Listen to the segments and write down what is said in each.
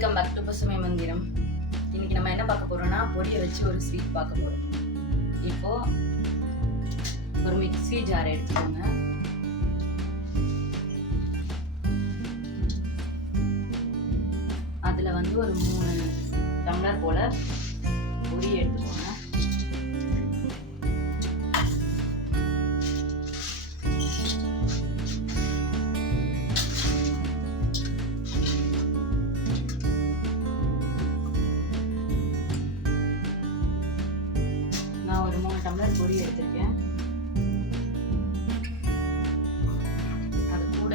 Welcome back to பசுமை மந்திரம். இன்னைக்கு நம்ம என்ன பார்க்க போறோம்னா பொரியை வச்சு ஒரு ஸ்வீட் பார்க்க போறோம். இப்போ ஒரு மிக்ஸி ஜார் எடுத்துக்கோங்க. அதுல வந்து ஒரு 3 டம்ளர் போல பொரி எடுத்துக்கோங்க. நான் ஒரு 3 டம்ளர் பொரி எடுத்திருக்கேன். அது கூட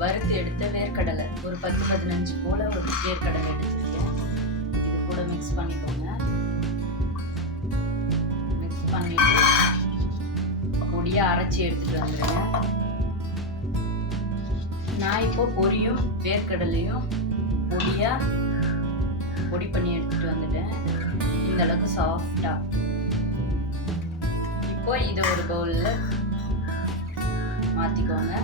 வறுத்து எடுத்த வேர்க்கடலை ஒரு 10-15 போல ஒரு வேர்க்கடலை எடுத்திருக்கேன். இது கூட மிக்ஸ் பண்ணிக்கோங்க. மிக்ஸ் பண்ணிட்டு பொடியா அரைச்சி எடுத்துட்டு வந்துடுங்க. நான் இப்போ பொரியும் வேர்க்கடலையும் பொடியா பொடி பண்ணி எடுத்துட்டு வந்துட்டேன். இந்த அளவுக்கு சாஃப்டா. இப்போ இதை ஒரு பவுல்ல மாத்திக்கோங்க.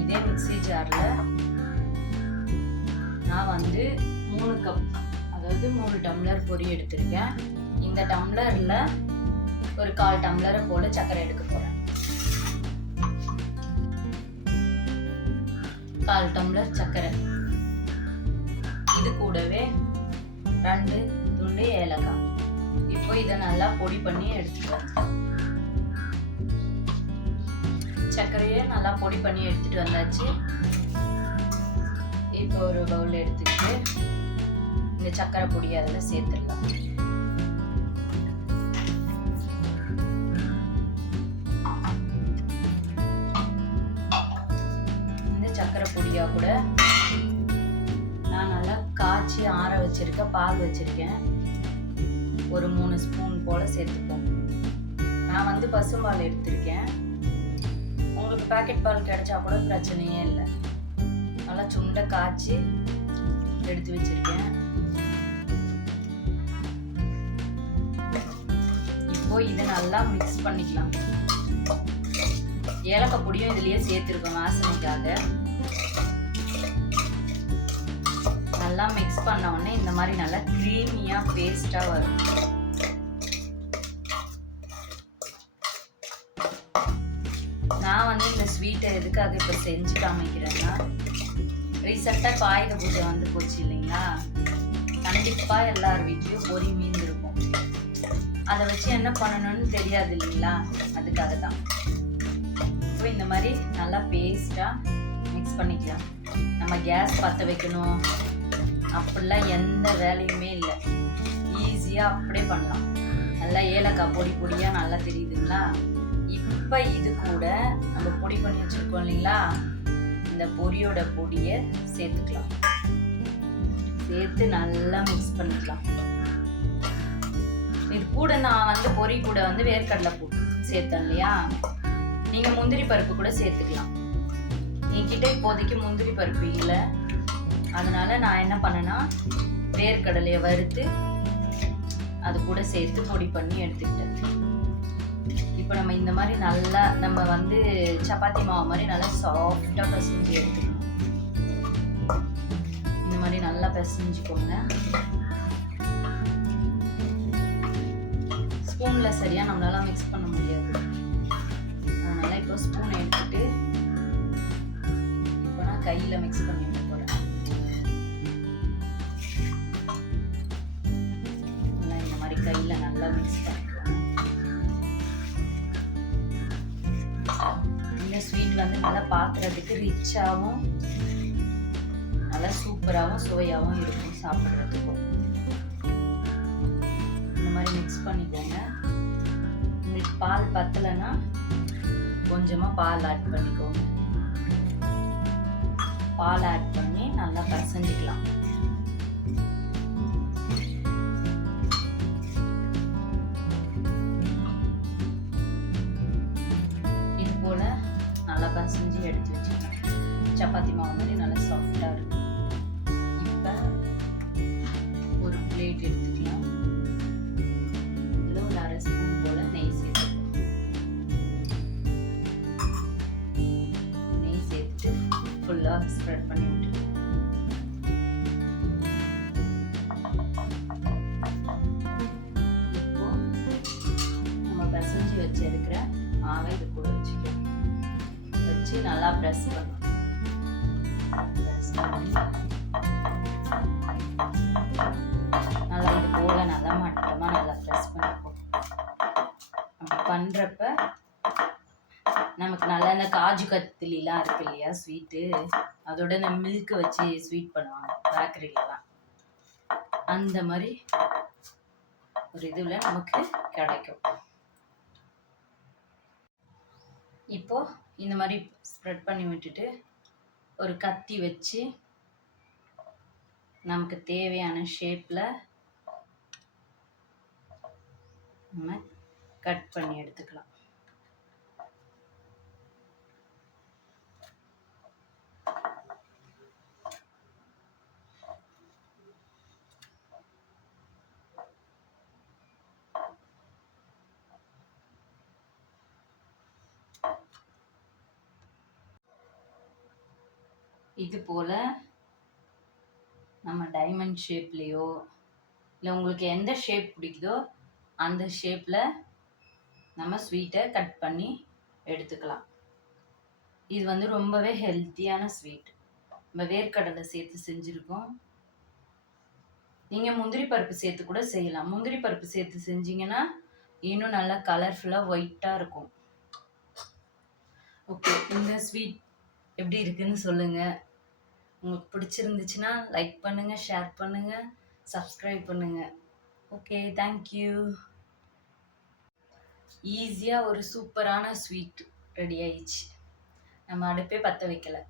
இதே மிக்ஸி ஜார்ல நான் வந்து 3 கப், அதாவது 3 டம்ளர் பொரி எடுத்திருக்கேன். இந்த டம்ளர்ல ஒரு 1/4 டம்ளரை போல சர்க்கரை எடுக்க போறேன். 1/4 டம்ளர் சர்க்கரை. இது கூடவே 2 துண்டு ஏலக்காய். இப்போ இதை நல்லா பொடி பண்ணி எடுத்துக்கலாம். சர்க்கரையை நல்லா பொடி பண்ணி எடுத்துட்டு வந்தாச்சு. இப்போ ஒரு பவுல் எடுத்துக்கிட்டு இந்த சர்க்கரை பொடியை அதில் சேர்த்துடலாம். இந்த சர்க்கரை பொடியா கூட நான் நல்லா காய்ச்சி ஆற வச்சிருக்க பால் வச்சிருக்கேன். ஒரு 3 ஸ்பூன் போல சேர்த்துப்போம். நான் வந்து பசும்பால் எடுத்திருக்கேன். உங்களுக்கு பாக்கெட் பால் கிடைச்சா கூட பிரச்சனையே இல்லை. நல்லா சுண்ட காய்ச்சி எடுத்து வச்சிருக்கேன். இப்போ இதை நல்லா மிக்ஸ் பண்ணிக்கலாம். ஏலக்காய் பொடியும் இதுலயே சேர்த்துருக்கோம் வாசனைக்காக. நல்லா மிக்ஸ் பண்ண உடனே இந்த மாதிரி நல்லா கிரீமியா பேஸ்டா வரும். நான் வந்து இந்த ஸ்வீட்டை எதுக்காக இப்ப செஞ்சு காமிக்கிறேன்னா, ரீசெண்டா ஆயுத பூஜை வந்து போச்சு இல்லைங்களா? கண்டிப்பா எல்லார் வீட்லயும் பொரி மீன் இருக்கும். அதை வச்சு என்ன பண்ணணும்னு தெரியாது இல்லைங்களா? அதுக்காக தான். இப்போ இந்த மாதிரி நல்லா பேஸ்டா மிக்ஸ் பண்ணிக்கலாம். நம்ம கேஸ் பற்ற வைக்கணும் அப்படிலாம் எந்த வேலையுமே இல்லை. ஈஸியாக அப்படியே பண்ணலாம். நல்லா ஏலக்காய் பொடி பொடியாக நல்லா தெரியுதுங்களா? இப்போ இது கூட நம்ம பொடி பண்ணி வச்சுருக்கோம் இல்லைங்களா? இந்த பொரியோட பொடியை சேர்த்துக்கலாம். சேர்த்து நல்லா மிக்ஸ் பண்ணிக்கலாம். இது கூட நான் வந்து பொரி கூட வந்து வேர்க்கடலை போட்டு சேர்த்தேன் இல்லையா? நீங்கள் முந்திரி பருப்பு கூட சேர்த்துக்கலாம். என்கிட்ட இப்போதைக்கு முந்திரி பருப்பு இல்லை. அதனால நான் என்ன பண்ணேன்னா வேர்க்கடலையை வறுத்து அது கூட சேர்த்து பொடி பண்ணி எடுத்துக்கிட்டேன். இப்போ நம்ம இந்த மாதிரி நல்லா நம்ம வந்து சப்பாத்தி மாவு மாதிரி நல்லா சாஃப்டாக பிசைஞ்சு எடுத்துக்கணும். இந்த மாதிரி நல்லா பிசைஞ்சுக்கோங்க. ஸ்பூன்ல சரியா நம்மளால மிக்ஸ் பண்ண முடியாது. அதனால இப்போ ஸ்பூன் எடுத்துட்டு இப்போ நான் கையில மிக்ஸ் பண்ணி போறேன். இந்த மாதிரி கையில நல்லா மிக்ஸ் பண்ணிக்கோங்க. இந்த ஸ்வீட் வந்து நல்லா பார்க்கறதுக்கு ரிச்சாகவும் நல்லா சூப்பராகவும் சுவையாகவும் இருக்கும் சாப்பிட்றதுக்கும். இந்த மாதிரி மிக்ஸ் பண்ணிக்கோங்க. உங்களுக்கு பால் பத்தலைன்னா கொஞ்சமாக பால் ஆட் பண்ணிக்கோங்க. பால் ஆட் பண்ணி நல்லா பிசைஞ்சிக்கலாம். இது போல நல்லா பிசைஞ்சு எடுத்து வச்சுக்கலாம். சப்பாத்தி மாவு மாதிரி நல்லா சாஃப்டா இருக்கும். இப்போ ஒரு பிளேட் எடுத்துக்கலாம். இதில் ஒரு 1/2 ஸ்பூன் போல நெய் சேர்த்துக்கலாம். நல்லா ஸ்ப்ரெட் பண்ணி விட்டுட்டு இப்போ நம்ம பிசைஞ்சு வச்சிருக்கிற மாவை இது கூட வச்சு நல்லா ப்ரெஸ் பண்ணணும். நல்லா இது போல நல்லா மட்டமா நல்லா ப்ரெஸ் பண்ணிப்போம். அப்படி பண்றப்ப நமக்கு நல்லா இந்த காஜு கத்திலிலாம் இருக்கு இல்லையா ஸ்வீட்டு, அதோட இந்த மில்க் வச்சு ஸ்வீட் பண்ணுவாங்க பேக்கரிலாம், அந்த மாதிரி ஒரு இதுல நமக்கு கிடைக்கும். இப்போ இந்த மாதிரி ஸ்ப்ரெட் பண்ணி விட்டுட்டு ஒரு கத்தி வச்சு நமக்கு தேவையான ஷேப்ல நம்ம கட் பண்ணி எடுத்துக்கலாம். இது போல நம்ம டைமண்ட் ஷேப்லேயோ இல்லை உங்களுக்கு எந்த ஷேப் பிடிக்குதோ அந்த ஷேப்பில் நம்ம ஸ்வீட்டை கட் பண்ணி எடுத்துக்கலாம். இது வந்து ரொம்பவே ஹெல்த்தியான ஸ்வீட். நம்ம வேர்க்கடலை சேர்த்து செஞ்சுருக்கோம். நீங்கள் முந்திரி பருப்பு சேர்த்து கூட செய்யலாம். முந்திரி பருப்பு சேர்த்து செஞ்சீங்கன்னா இன்னும் நல்லா கலர்ஃபுல்லாக ஒயிட்டாக இருக்கும். ஓகே, இந்த ஸ்வீட் எப்படி இருக்குன்னு சொல்லுங்கள். உங்களுக்கு பிடிச்சிருந்துச்சுன்னா லைக் பண்ணுங்கள், ஷேர் பண்ணுங்கள், சப்ஸ்கிரைப் பண்ணுங்கள். Okay, thank you. ஈஸியாக ஒரு சூப்பரான ஸ்வீட் ரெடி ஆயிடுச்சு. நம்ம அடுப்பே பற்ற வைக்கல.